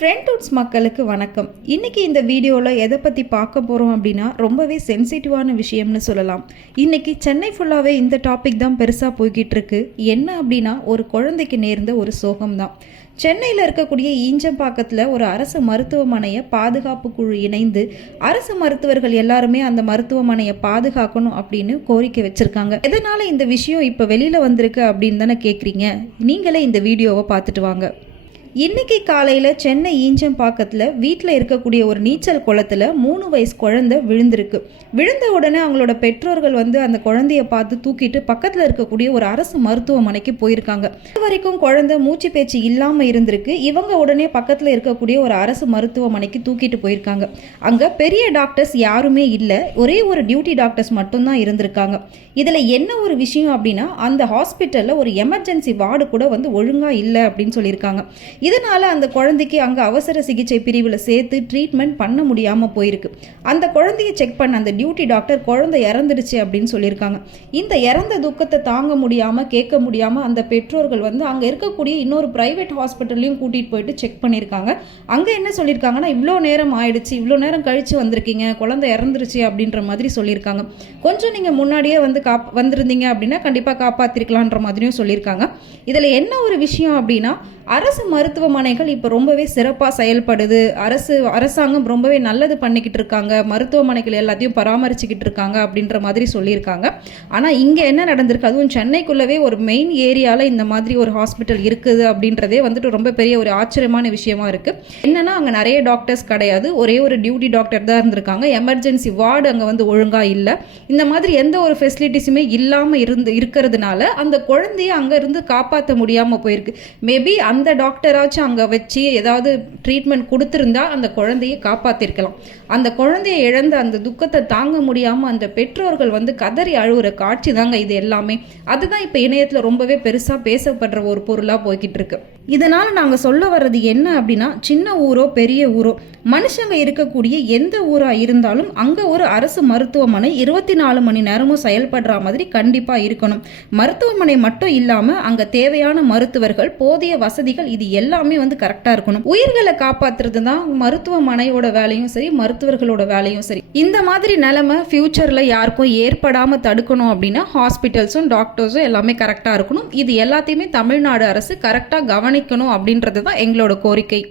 ஃப்ரெண்ட்வுட்ஸ் மக்களுக்கு வணக்கம். இன்றைக்கி இந்த வீடியோவில் எதை பற்றி பார்க்க போகிறோம் அப்படின்னா ரொம்பவே சென்சிட்டிவான விஷயம்னு சொல்லலாம். இன்றைக்கி சென்னை ஃபுல்லாகவே இந்த டாபிக் தான் பெருசாக போய்கிட்டு இருக்கு. என்ன அப்படின்னா ஒரு குழந்தைக்கு நேர்ந்த ஒரு சோகம்தான். சென்னையில் இருக்கக்கூடிய ஈஞ்சம்பாக்கத்தில் ஒரு அரசு மருத்துவமனையை பாதுகாப்பு குழு இணைந்து அரசு மருத்துவர்கள் எல்லாருமே அந்த மருத்துவமனையை பாதுகாக்கணும் அப்படின்னு கோரிக்கை வச்சுருக்காங்க. எதனால் இந்த விஷயம் இப்போ வெளியில் வந்திருக்கு அப்படின்னு தானே கேட்குறீங்க. நீங்களே இந்த வீடியோவை பார்த்துட்டு வாங்க. இன்னைக்கு காலையில் சென்னை ஈஞ்சம்பாக்கத்தில் வீட்டில் இருக்கக்கூடிய ஒரு நீச்சல் குளத்தில் 3 வயசு குழந்தை விழுந்திருக்கு. விழுந்த உடனே அவங்களோட பெற்றோர்கள் அந்த குழந்தைய பார்த்து தூக்கிட்டு பக்கத்தில் இருக்கக்கூடிய ஒரு அரசு மருத்துவமனைக்கு போயிருக்காங்க. இது வரைக்கும் குழந்தை மூச்சு பேச்சு இல்லாமல் இருந்திருக்கு. இவங்க உடனே பக்கத்தில் இருக்கக்கூடிய ஒரு அரசு மருத்துவமனைக்கு தூக்கிட்டு போயிருக்காங்க. அங்கே பெரிய டாக்டர்ஸ் யாருமே இல்லை, ஒரே ஒரு டியூட்டி டாக்டர்ஸ் மட்டும்தான் இருந்திருக்காங்க. இதில் என்ன ஒரு விஷயம் அப்படின்னா அந்த ஹாஸ்பிட்டலில் ஒரு எமர்ஜென்சி வார்டு கூட ஒழுங்காக இல்லை அப்படின்னு சொல்லியிருக்காங்க. இதனால் அந்த குழந்தைக்கு அங்கே அவசர சிகிச்சை பிரிவில் சேர்த்து ட்ரீட்மெண்ட் பண்ண முடியாமல் போயிருக்கு. அந்த குழந்தையை செக் பண்ண அந்த டியூட்டி டாக்டர் குழந்தை இறந்துடுச்சு அப்படின்னு சொல்லியிருக்காங்க. இந்த இறந்த துக்கத்தை தாங்க முடியாமல் கேட்க முடியாமல் அந்த பெற்றோர்கள் அங்கே இருக்கக்கூடிய இன்னொரு ப்ரைவேட் ஹாஸ்பிட்டல்லையும் கூட்டிகிட்டு போயிட்டு செக் பண்ணியிருக்காங்க. அங்கே என்ன சொல்லியிருக்காங்கன்னா இவ்வளோ நேரம் ஆயிடுச்சு, இவ்வளோ நேரம் கழித்து வந்திருக்கீங்க, குழந்தை இறந்துருச்சு அப்படின்ற மாதிரி சொல்லியிருக்காங்க. கொஞ்சம் நீங்கள் முன்னாடியே வந்திருந்தீங்க அப்படின்னா கண்டிப்பாக காப்பாற்றிருக்கலான்ற மாதிரியும் சொல்லியிருக்காங்க. இதில் என்ன ஒரு விஷயம் அப்படின்னா அரசு மருத்துவமனைகள் இப்போ ரொம்பவே சிறப்பாக செயல்படுது. அரசாங்கம் ரொம்பவே நல்லது பண்ணிக்கிட்டு இருக்காங்க, மருத்துவமனைகள் எல்லாத்தையும் பராமரிச்சுக்கிட்டு இருக்காங்க அப்படின்ற மாதிரி சொல்லியிருக்காங்க. ஆனால் இங்கே என்ன நடந்திருக்கு, அதுவும் சென்னைக்குள்ளவே ஒரு மெயின் ஏரியாவில் இந்த மாதிரி ஒரு ஹாஸ்பிட்டல் இருக்குது அப்படின்றதே ரொம்ப பெரிய ஒரு ஆச்சரியமான விஷயமா இருக்குது. என்னன்னா அங்கே நிறைய டாக்டர்ஸ் கிடையாது, ஒரே ஒரு டியூட்டி டாக்டர் தான் இருந்திருக்காங்க. எமர்ஜென்சி வார்டு அங்கே ஒழுங்காக இல்லை. இந்த மாதிரி எந்த ஒரு ஃபெசிலிட்டிஸுமே இல்லாமல் இருக்கிறதுனால அந்த குழந்தைய அங்கே இருந்து காப்பாற்ற முடியாமல் போயிருக்கு. மேபி அந்த டாக்டராச்சும் அங்கே வச்சு ஏதாவது ட்ரீட்மெண்ட் கொடுத்துருந்தா அந்த குழந்தையை காப்பாற்றிருக்கலாம். அந்த குழந்தையை இழந்த அந்த துக்கத்தை தாங்க முடியாமல் அந்த பெற்றோர்கள் கதறி அழுகிற காட்சி தாங்க இது எல்லாமே. அதுதான் இப்போ இணையத்தில் ரொம்பவே பெருசாக பேசப்படுற ஒரு பொருளாக போய்கிட்டு இருக்கு. இதனால் நாங்கள் சொல்ல வர்றது என்ன அப்படின்னா, சின்ன ஊரோ பெரிய ஊரோ மனுஷங்க இருக்கக்கூடிய எந்த ஊராக இருந்தாலும் அங்கே ஒரு அரசு மருத்துவமனை 24 மணி நேரமும் செயல்படுற மாதிரி கண்டிப்பாக இருக்கணும். மருத்துவமனை மட்டும் இல்லாமல் அங்கே தேவையான மருத்துவர்கள், போதிய வசதிகள், இது எல்லாமே கரெக்டாக இருக்கணும். உயிர்களை காப்பாற்றுறது தான் மருத்துவமனையோட வேலையும் சரி, மருத்துவர்களோட வேலையும் சரி. இந்த மாதிரி நிலைமை ஃபியூச்சரில் யாருக்கும் ஏற்படாமல் தடுக்கணும் அப்படின்னா ஹாஸ்பிட்டல்ஸும் டாக்டர்ஸும் எல்லாமே கரெக்டாக இருக்கணும். இது எல்லாத்தையுமே தமிழ்நாடு அரசு கரெக்டாக கவனிக்கணும் அப்படின்றது தான் எங்களோட கோரிக்கை.